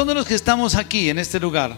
todos los que estamos aquí en este lugar,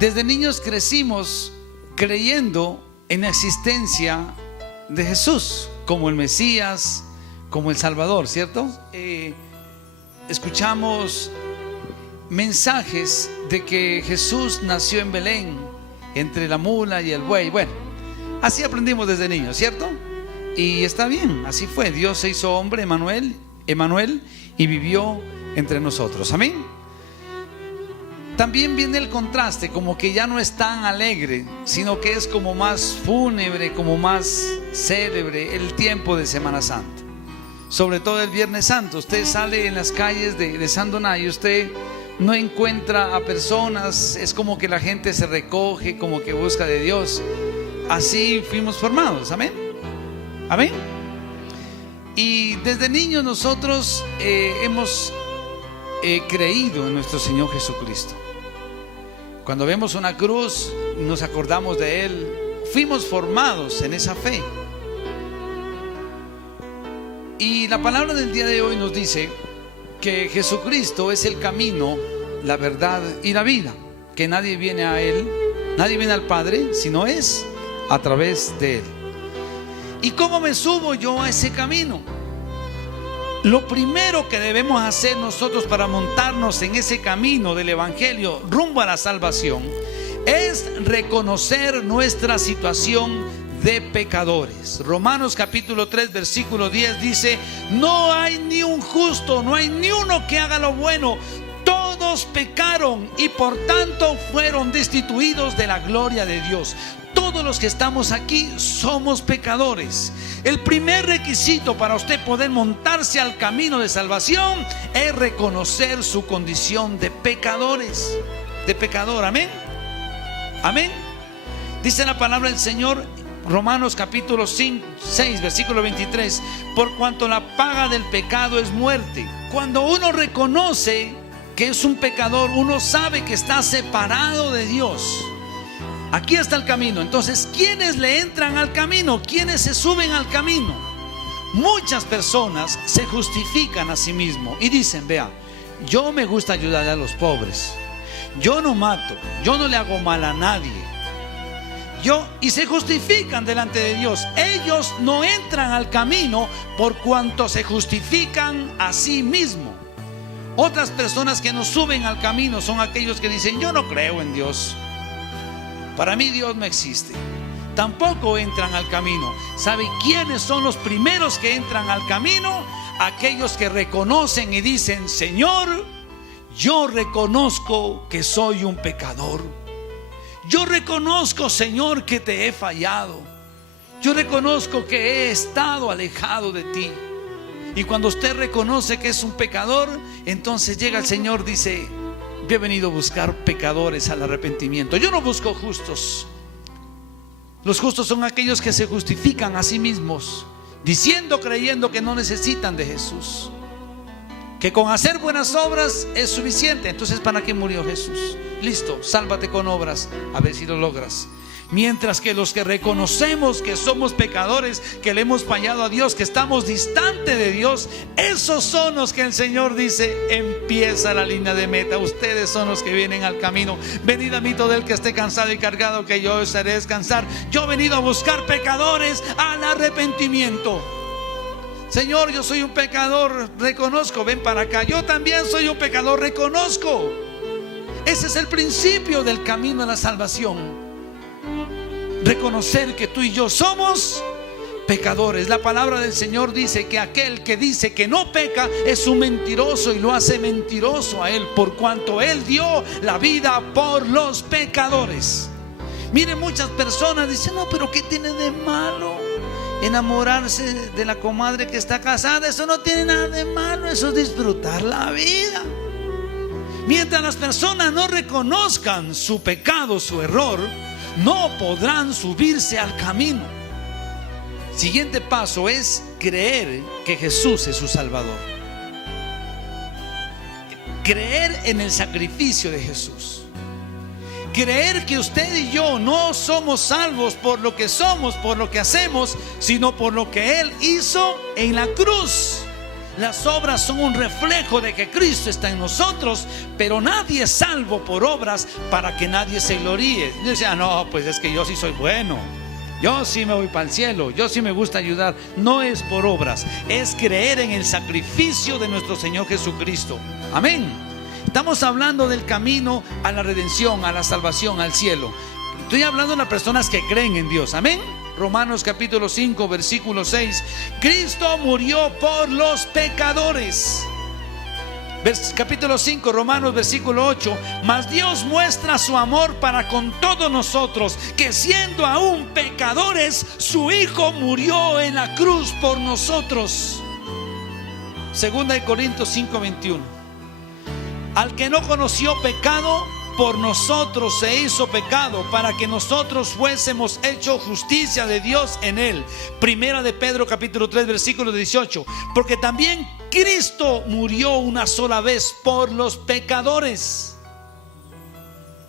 desde niños crecimos creyendo en la existencia de Jesús como el Mesías, como el Salvador, ¿cierto? Escuchamos mensajes de que Jesús nació en Belén, entre la mula y el buey. Bueno, así aprendimos desde niños, ¿cierto? Y está bien, así fue. Dios se hizo hombre, Emanuel, y vivió entre nosotros. Amén. También viene el contraste, como que ya no es tan alegre, sino que es como más fúnebre, como más célebre el tiempo de Semana Santa. Sobre todo el Viernes Santo. Usted sale en las calles de San Donato y usted no encuentra a personas, es como que la gente se recoge, como que busca de Dios. Así fuimos formados. Amén. Amén. Y desde niños nosotros hemos creído en nuestro Señor Jesucristo. Cuando vemos una cruz, nos acordamos de Él. Fuimos formados en esa fe. Y la palabra del día de hoy nos dice que Jesucristo es el camino, la verdad y la vida. Que nadie viene a Él, nadie viene al Padre, sino es a través de Él. ¿Y cómo me subo yo a ese camino? Lo primero que debemos hacer nosotros para montarnos en ese camino del Evangelio rumbo a la salvación es reconocer nuestra situación de pecadores. Romanos capítulo 3 versículo 10 dice: no hay ni un justo, no hay ni uno que haga lo bueno. Todos pecaron y por tanto fueron destituidos de la gloria de Dios. Todos los que estamos aquí somos pecadores. El primer requisito para usted poder montarse al camino de salvación es reconocer su condición de pecadores, de pecador. Amén. Amén. Dice la palabra del Señor, Romanos capítulo 6 versículo 23: por cuanto la paga del pecado es muerte. Cuando uno reconoce que es un pecador, uno sabe que está separado de Dios. Aquí está el camino. Entonces, ¿quiénes le entran al camino? ¿Quiénes se suben al camino? Muchas personas se justifican a sí mismos y dicen: vea, yo me gusta ayudar a los pobres, yo no mato, yo no le hago mal a nadie, y se justifican delante de Dios. Ellos no entran al camino por cuanto se justifican a sí mismos. Otras personas que nos suben al camino son aquellos que dicen: yo no creo en Dios, para mí Dios no existe. Tampoco entran al camino. ¿Sabe quiénes son los primeros que entran al camino? Aquellos que reconocen y dicen: Señor, yo reconozco que soy un pecador. Yo reconozco, Señor, que te he fallado. Yo reconozco que he estado alejado de ti. Y cuando usted reconoce que es un pecador, entonces llega el Señor, dice: yo he venido a buscar pecadores al arrepentimiento. Yo no busco justos. Los justos son aquellos que se justifican a sí mismos, diciendo, creyendo que no necesitan de Jesús, que con hacer buenas obras es suficiente. Entonces, ¿para qué murió Jesús? Listo, sálvate con obras, a ver si lo logras. Mientras que los que reconocemos que somos pecadores, que le hemos fallado a Dios, que estamos distantes de Dios, esos son los que el Señor dice: empieza la línea de meta. Ustedes son los que vienen al camino. Venid a mí todo el que esté cansado y cargado, que yo os haré descansar. Yo he venido a buscar pecadores al arrepentimiento. Señor, yo soy un pecador, reconozco. Ven para acá, yo también soy un pecador, reconozco. Ese es el principio del camino a la salvación. Reconocer que tú y yo somos pecadores. La palabra del Señor dice que aquel que dice que no peca es un mentiroso, y lo hace mentiroso a él, por cuanto él dio la vida por los pecadores. Mire, muchas personas dicen: no, pero ¿qué tiene de malo enamorarse de la comadre que está casada? Eso no tiene nada de malo, eso es disfrutar la vida. Mientras las personas no reconozcan su pecado, su error, no podrán subirse al camino. Siguiente paso es creer que Jesús es su Salvador. Creer en el sacrificio de Jesús. Creer que usted y yo no somos salvos por lo que somos, por lo que hacemos, sino por lo que Él hizo en la cruz. Las obras son un reflejo de que Cristo está en nosotros, pero nadie es salvo por obras para que nadie se gloríe. Y dice, no, pues es que yo sí soy bueno, yo sí me voy para el cielo, yo sí me gusta ayudar. No es por obras, es creer en el sacrificio de nuestro Señor Jesucristo. Amén. Estamos hablando del camino a la redención, a la salvación, al cielo. Estoy hablando de las personas que creen en Dios. Amén. Romanos capítulo 5 versículo 6. Cristo murió por los pecadores. Capítulo 5 Romanos versículo 8. Mas Dios muestra su amor para con todos nosotros, que siendo aún pecadores, su Hijo murió en la cruz por nosotros. Segunda de Corintios 5 21. Al que no conoció pecado, por nosotros se hizo pecado, para que nosotros fuésemos hecho justicia de Dios en él. Primera de Pedro capítulo 3 versículo 18. Porque también Cristo murió una sola vez por los pecadores.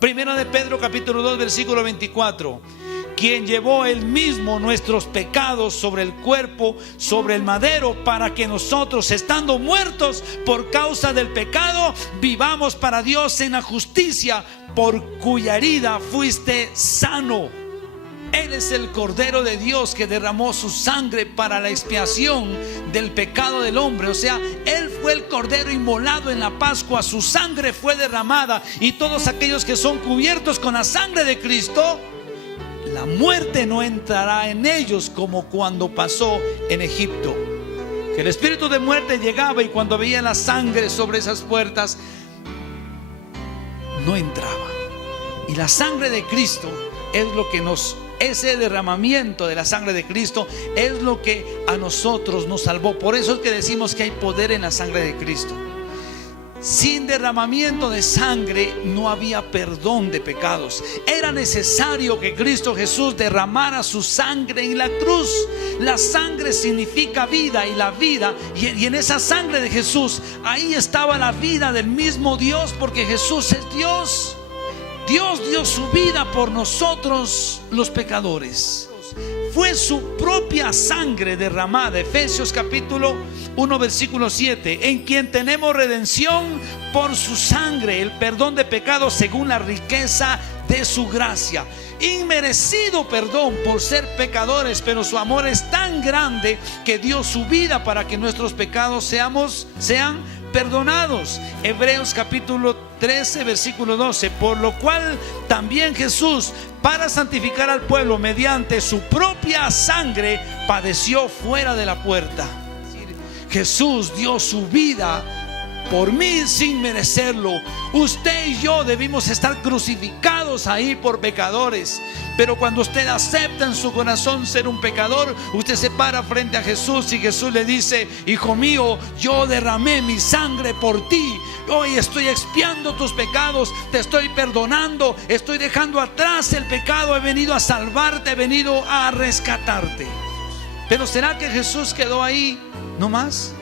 Primera de Pedro capítulo 2 versículo 24. Quien llevó él mismo nuestros pecados sobre el cuerpo, sobre el madero, para que nosotros, estando muertos por causa del pecado, vivamos para Dios en la justicia, por cuya herida fuiste sano. Él es el Cordero de Dios que derramó su sangre para la expiación del pecado del hombre. O sea, Él fue el Cordero inmolado en la Pascua, su sangre fue derramada, y todos aquellos que son cubiertos con la sangre de Cristo, la muerte no entrará en ellos como cuando pasó en Egipto, que el espíritu de muerte llegaba y cuando veía la sangre sobre esas puertas no entraba. Y la sangre de Cristo es lo que ese derramamiento de la sangre de Cristo es lo que a nosotros nos salvó. Por eso es que decimos que hay poder en la sangre de Cristo. Sin derramamiento de sangre no había perdón de pecados. Era necesario que Cristo Jesús derramara su sangre en la cruz. La sangre significa vida, y la vida, y en esa sangre de Jesús, ahí estaba la vida del mismo Dios, porque Jesús es Dios. Dios dio su vida por nosotros los pecadores. Fue su propia sangre derramada. Efesios capítulo 1 versículo 7. En quien tenemos redención por su sangre, el perdón de pecados según la riqueza de su gracia. Inmerecido perdón por ser pecadores, pero su amor es tan grande que dio su vida para que nuestros pecados sean perdonados. Hebreos capítulo 13 versículo 12. Por lo cual también Jesús, para santificar al pueblo mediante su propia sangre, padeció fuera de la puerta. Jesús dio su vida por mí sin merecerlo. Usted y yo debimos estar crucificados ahí por pecadores, pero cuando usted acepta en su corazón ser un pecador, usted se para frente a Jesús y Jesús le dice: hijo mío, yo derramé mi sangre por ti. Hoy estoy expiando tus pecados, te estoy perdonando, estoy dejando atrás el pecado, he venido a salvarte, he venido a rescatarte. Pero ¿será que Jesús quedó ahí nomás?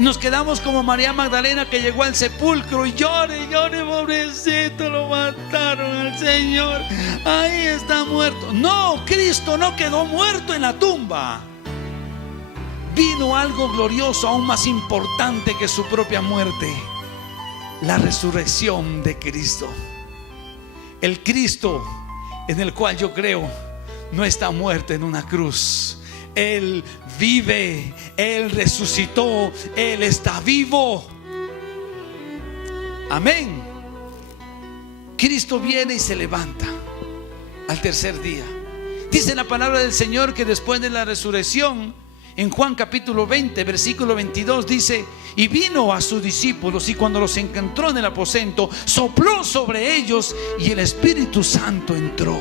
Nos quedamos como María Magdalena, que llegó al sepulcro y llore, pobrecito, lo mataron al Señor, ahí está muerto. No, Cristo no quedó muerto en la tumba. Vino algo glorioso, aún más importante que su propia muerte: la resurrección de Cristo. El Cristo en el cual yo creo no está muerto en una cruz. Él vive, Él resucitó, Él está vivo. Amén. Cristo viene y se levanta al tercer día. Dice la palabra del Señor que después de la resurrección, en Juan capítulo 20 versículo 22 dice: y vino a sus discípulos, y cuando los encontró en el aposento, sopló sobre ellos y el Espíritu Santo entró.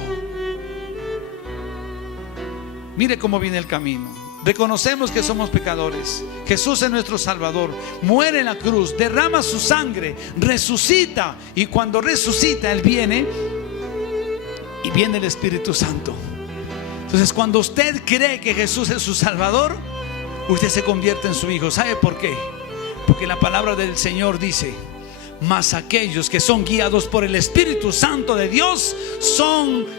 Mire cómo viene el camino. Reconocemos que somos pecadores. Jesús es nuestro Salvador. Muere en la cruz, derrama su sangre, resucita. Y cuando resucita, Él viene, y viene el Espíritu Santo. Entonces, cuando usted cree que Jesús es su Salvador, usted se convierte en su hijo. ¿Sabe por qué? Porque la palabra del Señor dice: mas aquellos que son guiados por el Espíritu Santo de Dios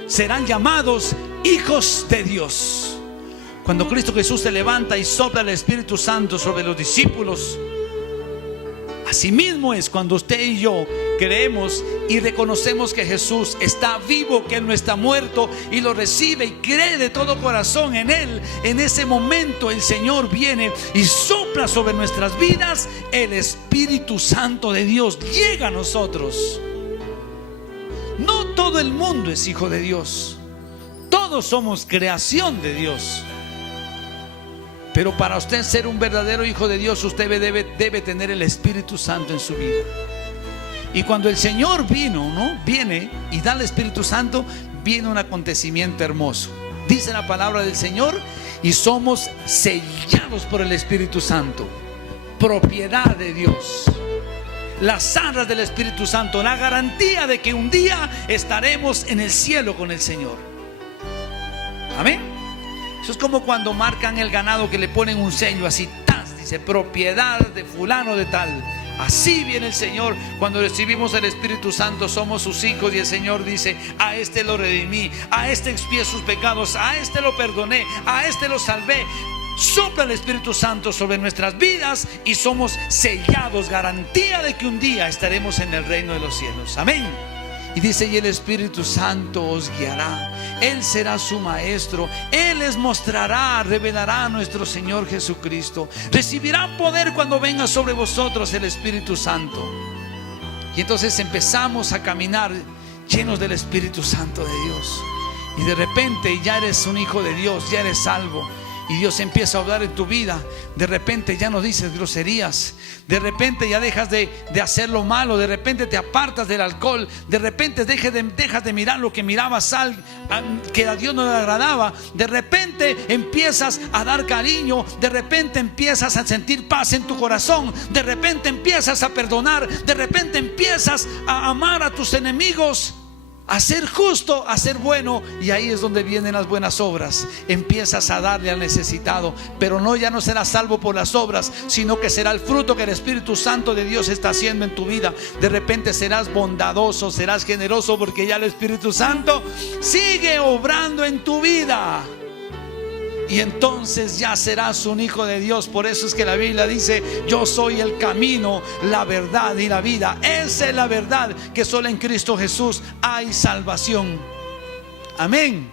serán llamados hijos de Dios. Cuando Cristo Jesús se levanta y sopla el Espíritu Santo sobre los discípulos, asimismo es cuando usted y yo creemos y reconocemos que Jesús está vivo, que Él no está muerto, y lo recibe y cree de todo corazón en Él. En ese momento el Señor viene y sopla sobre nuestras vidas. El Espíritu Santo de Dios llega a nosotros. No todo el mundo es hijo de Dios, todos somos creación de Dios. Pero para usted ser un verdadero hijo de Dios, usted debe tener el Espíritu Santo en su vida. Y cuando el Señor viene y da el Espíritu Santo, viene un acontecimiento hermoso. Dice la palabra del Señor: y somos sellados por el Espíritu Santo, propiedad de Dios. Las arras del Espíritu Santo, la garantía de que un día estaremos en el cielo con el Señor. Amén. Eso es como cuando marcan el ganado, que le ponen un sello así, dice propiedad de fulano de tal. Así viene el Señor. Cuando recibimos el Espíritu Santo, somos sus hijos, y el Señor dice: a este lo redimí, a este expié sus pecados, a este lo perdoné, a este lo salvé. Sopla el Espíritu Santo sobre nuestras vidas y somos sellados, garantía de que un día estaremos en el reino de los cielos. Amén. Y dice: y el Espíritu Santo os guiará, Él será su maestro, Él les mostrará, revelará a nuestro Señor Jesucristo. Recibirán poder cuando venga sobre vosotros el Espíritu Santo. Y entonces empezamos a caminar llenos del Espíritu Santo de Dios. Y de repente ya eres un hijo de Dios, ya eres salvo. Y Dios empieza a hablar en tu vida. De repente ya no dices groserías. De repente ya dejas de hacer lo malo. De repente te apartas del alcohol. De repente dejas de mirar lo que mirabas que a Dios no le agradaba. De repente empiezas a dar cariño. De repente empiezas a sentir paz en tu corazón. De repente empiezas a perdonar. De repente empiezas a amar a tus enemigos, a ser justo, a ser bueno. Y ahí es donde vienen las buenas obras. Empiezas a darle al necesitado. Pero ya no serás salvo por las obras, sino que será el fruto que el Espíritu Santo de Dios está haciendo en tu vida. De repente serás bondadoso, serás generoso, porque ya el Espíritu Santo sigue obrando en tu vida. Y entonces ya serás un hijo de Dios. Por eso es que la Biblia dice: yo soy el camino, la verdad y la vida. Esa es la verdad, que solo en Cristo Jesús hay salvación. Amén.